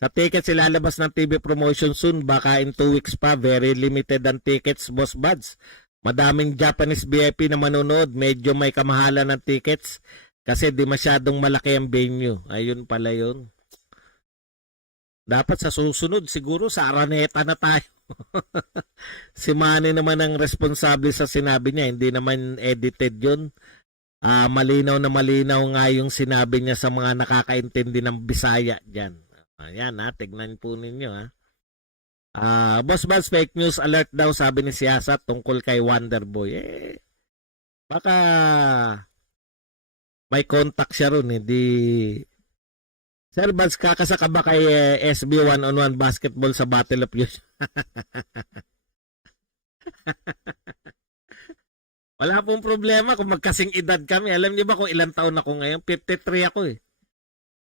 Sa tickets, ilalabas ng TV promotion soon. Baka in 2 weeks pa. Very limited ang tickets, Boss Buds. Madaming Japanese VIP na manonood. Medyo may kamahalan ng tickets kasi di masyadong malaki ang venue. Ayun pala yun. Dapat sa susunod, siguro sa Araneta na tayo. Si Manny naman ang responsable sa sinabi niya. Hindi naman edited yun. Malinaw na malinaw nga yung sinabi niya sa mga nakakaintindi ng Bisaya dyan. Ayan tignan po ninyo Boss Buzz, fake news alert daw sabi ni Siyasat tungkol kay Wonderboy. Baka may contact siya ron. Hindi. Sir Buzz, kakasaka ba kay SB one-on-one basketball sa Battle of Youth? Wala pong problema kung magkasing edad kami. Alam niyo ba kung ilang taon ako ngayon? 53 ako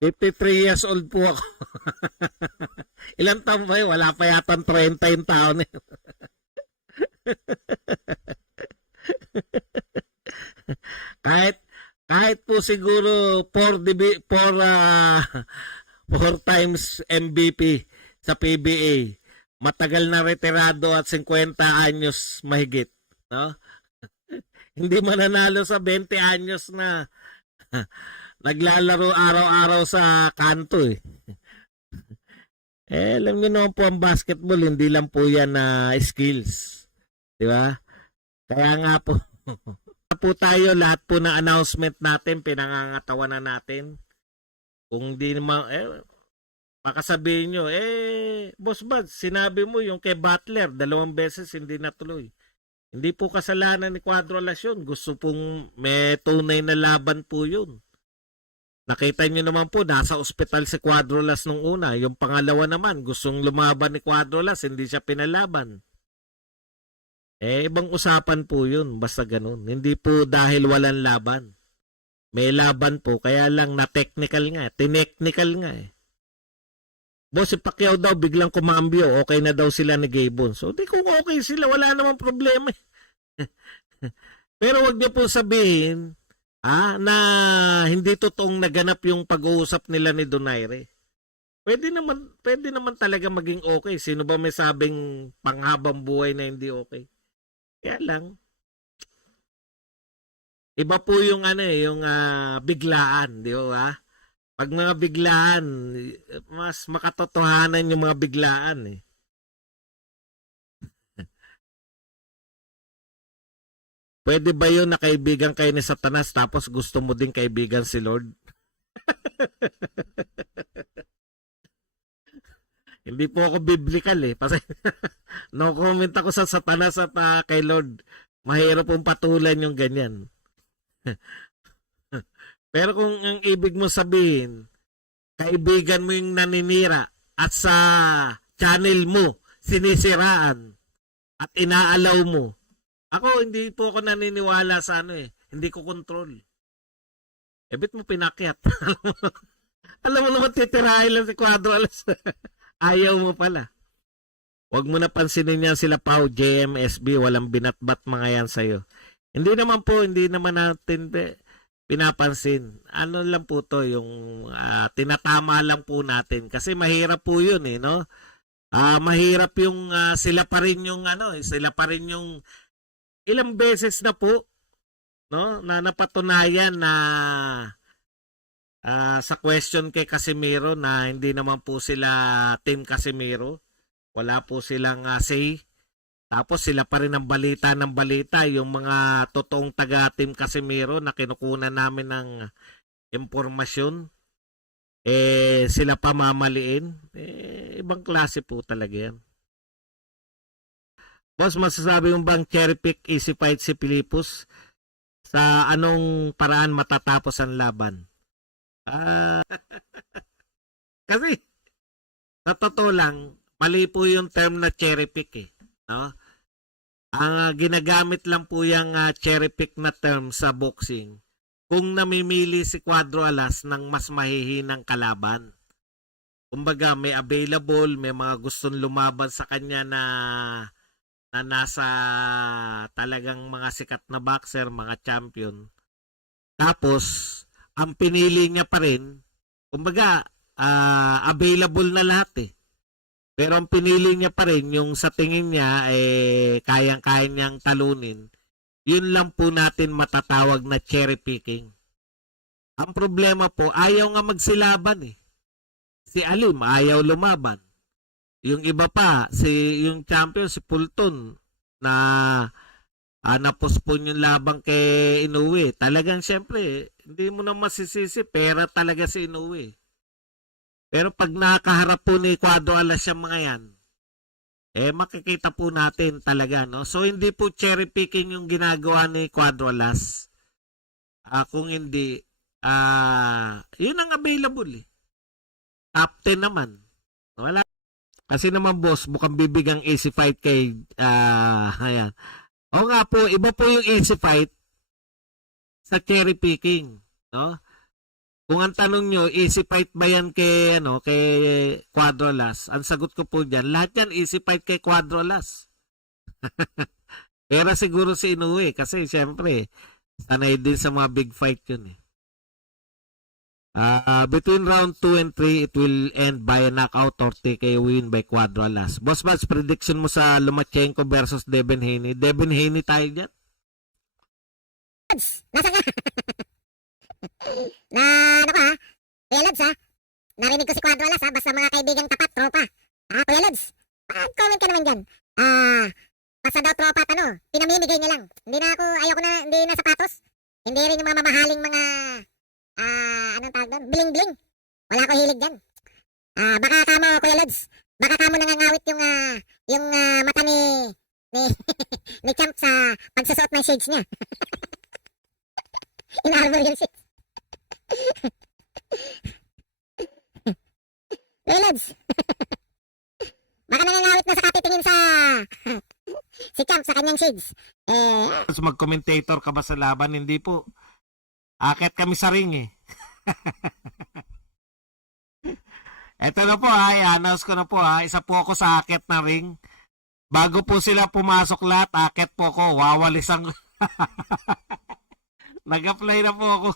53 years old po ako. Ilang taon ba yun? Wala pa yata 30 yung taon. kahit po siguro 4 times MVP sa PBA. Matagal na retirado at 50 anyos mahigit. No? Hindi mananalo sa 20 anyos na naglalaro araw-araw sa kanto alam niyo naman po ang basketball, hindi lang po yan na skills. Di ba? Kaya nga po, po tayo, lahat po ng announcement natin, pinangangatawanan natin. Kung di naman, baka sabihin nyo, Boss Bud, sinabi mo yung kay Butler, 2 beses hindi natuloy. Hindi po kasalanan ni Cuadro Alas yun. Gusto pong may tunay na laban po yun. Nakita nyo naman po, nasa ospital si Cuadro Alas nung una. Yung pangalawa naman, gustong lumaban ni Cuadro Alas, hindi siya pinalaban. Ibang usapan po yun, basta ganun. Hindi po dahil walang laban. May laban po, kaya lang na-technical nga. Tinechnical nga Boss, si Pacquiao daw biglang kumambyo, okay na daw sila ni Gabon. So, di kung okay sila, wala namang problema. Pero wag niyo po sabihin na hindi totoong naganap yung pag-uusap nila ni Donaire. Pwede naman talaga maging okay. Sino ba may sabing panghabang buhay na hindi okay? Kaya lang, iba po yung yung biglaan, di ba? Pag mga biglaan, mas makatotohanan yung mga biglaan Pwede ba yun na kaibigan kayo ni Satanas tapos gusto mo din kaibigan si Lord? Hindi po ako biblical no comment ako sa Satanas at kay Lord. Mahirap pong patulan yung ganyan. Pero kung ang ibig mo sabihin, kaibigan mo yung naninira at sa channel mo, sinisiraan at inaalaw mo. Ako, hindi po ako naniniwala sa hindi ko control. Bit mo pinakyat. Alam mo naman titirahin lang si Cuadro Alas. Ayaw mo pala. Huwag mo na pansinin yan sila Pau, JM, SB, walang binatbat mga yan sa'yo. Hindi naman natin pinapansin. Ano lang po to, yung tinatama lang po natin. Kasi mahirap po yun no? Mahirap yung sila pa rin yung sila pa rin yung ilang beses na po no na napatunayan na sa question kay Casimiro na hindi naman po sila Team Casimiro. Wala po silang say. Tapos sila pa rin ang balita ng balita, yung mga totoong taga Team Casimiro na kinukunan namin ng impormasyon. Sila pa mamaliin. Ibang klase po talaga yan. Boss, masasabi mo bang cherry pick easy fight si Pilipos? Sa anong paraan matatapos ang laban? Kasi, sa totoo lang, mali po yung term na cherry pick no? Ang ginagamit lang po yung cherry pick na term sa boxing kung namimili si Cuadro Alas ng mas mahihinang kalaban. Kumbaga, may available, may mga gustong lumaban sa kanya na nasa talagang mga sikat na boxer, mga champion. Tapos, ang pinili niya pa rin, kumbaga, available na lahat eh. Pero ang pinili niya pa rin, yung sa tingin niya, kayang-kaya niyang talunin, yun lang po natin matatawag na cherry picking. Ang problema po, ayaw nga magsilaban eh. Si Alim, ayaw lumaban. Yung iba pa, yung champion, si Fulton, na na-postpone yung labang kay Inoue. Talagang syempre, hindi mo na masisisi, pera talaga si Inoue. Pero pag nakaharap po ni Cuadro Alas yung mga yan, makikita po natin talaga, no? So, hindi po cherry picking yung ginagawa ni Cuadro Alas. Kung hindi, yun ang available eh. Top 10 naman. Wala. Kasi naman boss, mukhang bibigang easy fight kay, ayan. O nga po, iba po yung easy fight sa cherry picking, no? Kung ang tanong nyo, easy fight ba yan kay Cuadro Alas? Ang sagot ko po dyan, lahat yan easy fight kay Cuadro Alas. Pero siguro si Inoue kasi syempre, sanay din sa mga big fight yun eh. Between round 2 and 3, it will end by a knockout or TKO win by Cuadro Alas. Boss Bats, prediction mo sa Lomachenko versus Devin Haney. Devin Haney tayo dyan? Nasa ka? Ano ka ha? Kuya Lods ha? Narinig ko si Cuadro Alas ha? Basta mga kaibigang tapat, tropa. Kuya Lods, comment ka naman dyan. Basta daw tropa at pinamimigay niya lang. Ayoko na, hindi na sapatos. Hindi rin yung mga mamahaling mga, anong tawag doon? Bling-bling. Wala ko hilig dyan. Baka kamo, Kuya Lods. Baka kamo nangangawit yung mata ni Champ sa pagsusuot ng shades niya. In-arbor yung shades. Kuya Lods. Baka nangangawit na sa katitingin sa si Champ sa kanyang shades. Mag-commentator ka ba sa laban? Hindi po. Akit kami sa ring eh. Eto na po i-announce ko na po isa po ako sa akit na ring. Bago po sila pumasok lahat, akit po ako, wawalisan ko. Nag-apply na po ako.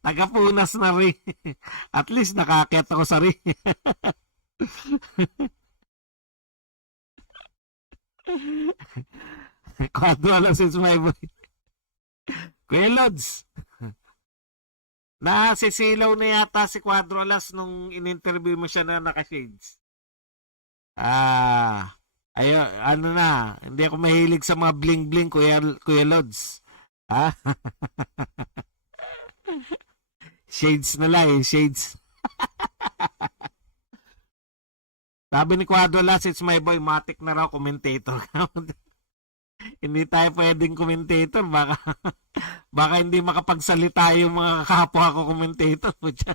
Tagapunas na ring. At least nakakit ako sa ring. Cuadro Alas is my boy. Kuya Lods, nasisilaw na yata si Cuadro Alas nung in-interview mo siya na naka-shades. Hindi ako mahilig sa mga bling-bling, Kuya Lods. Shades na lang shades. Sabi ni Cuadro Alas, it's my boy, matik na raw commentator. Hindi tayo pwedeng commentator, baka hindi makapagsalita yung mga kapwa ko commentator po dyan.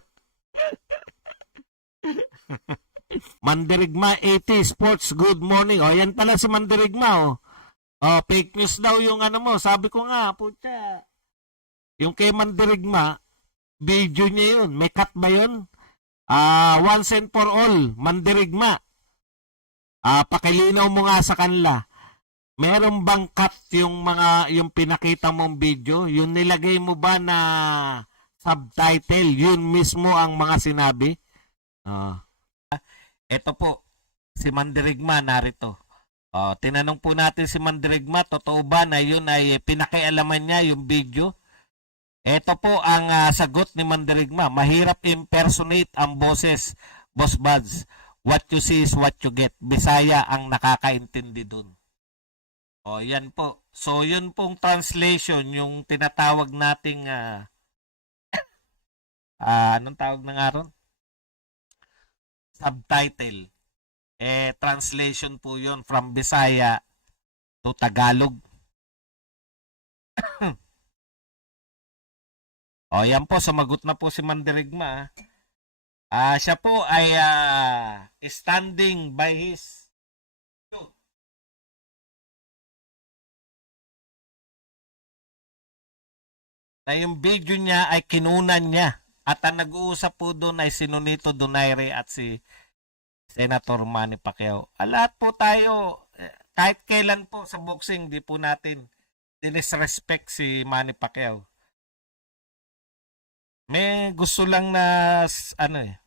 Mandirigma 80 Sports, good morning. Yan pala si Mandirigma fake news daw yung mo. Sabi ko nga, putya. Yung kay Mandirigma, video niya yun. May cut ba yun? Once and for all, Mandirigma. Pakilinaw mo nga sa kanila. Meron bang cut yung pinakita mong video? Yung nilagay mo ba na subtitle? Yun mismo ang mga sinabi? Ito po, si Mandirigma narito. Tinanong po natin si Mandirigma, totoo ba na yun ay pinakialaman niya yung video? Ito po ang sagot ni Mandirigma. Mahirap impersonate ang boses, Boss Buds. What you see is what you get. Bisaya ang nakakaintindi dun. Yan po. So, yun pong translation, yung tinatawag nating, anong tawag na nga ron? Subtitle. Translation po yun from Bisaya to Tagalog. Yan po, sumagot na po si Mandirigma. Siya po ay standing by his na yung video niya ay kinunan niya. At ang nag-uusap po doon ay si Nonito Donaire at si Senator Manny Pacquiao. Lahat po tayo, kahit kailan po sa boxing, di po natin dinisrespect si Manny Pacquiao. May gusto lang na ano eh.